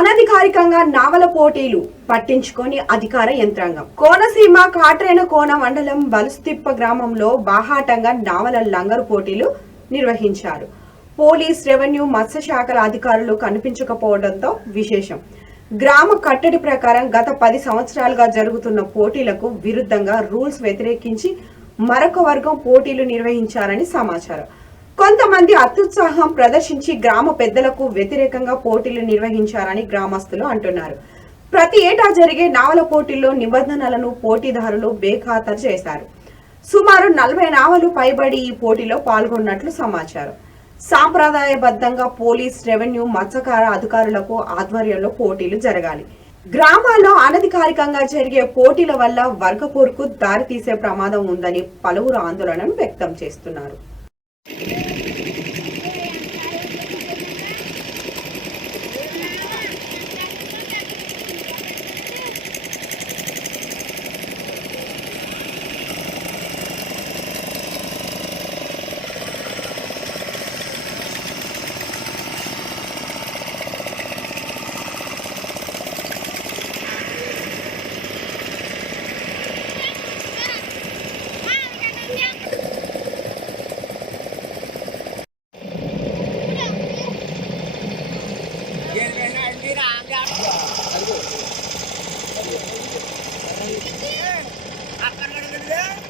అనధికారికంగా నావల పోటీలు పట్టించుకొని అధికార యంత్రాంగం. కోనసీమ కాట్రేన కోన మండలం బలుస్తిప్ప గ్రామంలో బాహాటంగా నావల లంగరు పోటీలు నిర్వహించారు. పోలీస్ రెవెన్యూ మత్స్యశాఖల అధికారులు కనిపించకపోవడంతో విశేషం. గ్రామ కట్టడి ప్రకారం గత పది సంవత్సరాలుగా జరుగుతున్న పోటీలకు విరుద్ధంగా రూల్స్ వ్యతిరేకించి మరొక వర్గం పోటీలు నిర్వహించారని సమాచారం. కొంతమంది అత్యుత్సాహం ప్రదర్శించి గ్రామ పెద్దలకు వ్యతిరేకంగా పోటీలు నిర్వహించారని గ్రామస్తులు అంటున్నారు. ప్రతి ఏటా జరిగే నావల పోటీల్లో నిబంధనలను పోటీదారులు బేఖాతరు చేశారు. సుమారు నలభై నావలు పైబడి ఈ పోటీలో పాల్గొన్నట్లు సమాచారం. సాంప్రదాయబద్ధంగా పోలీస్ రెవెన్యూ మత్స్యకార అధికారులకు ఆధ్వర్యంలో పోటీలు జరగాలి. గ్రామాల్లో అనధికారికంగా జరిగే పోటీల వల్ల వర్గపోరుకు దారితీసే ప్రమాదం ఉందని పలువురు ఆందోళనను వ్యక్తం చేస్తున్నారు. Yeah.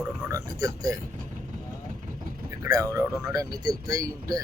ఎవడెవడున్నాడు అన్నీ తెలుస్తాయి ఇక్కడ ఎవడెవడున్నాడు అన్నీ తెలుస్తాయి ఉంటే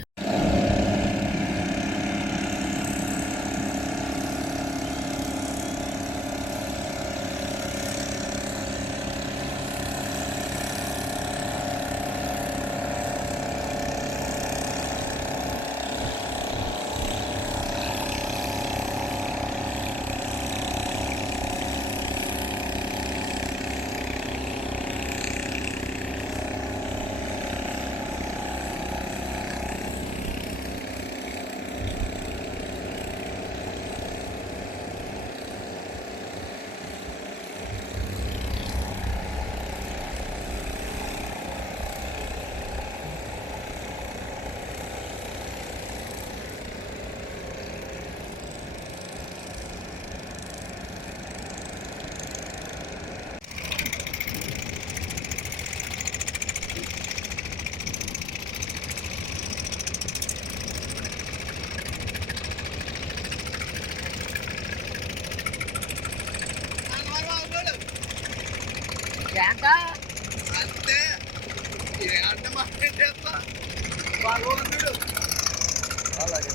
అంతే. ఏ ఆట మాట్లాడేస్తా భగవంతుడు. అలాగే.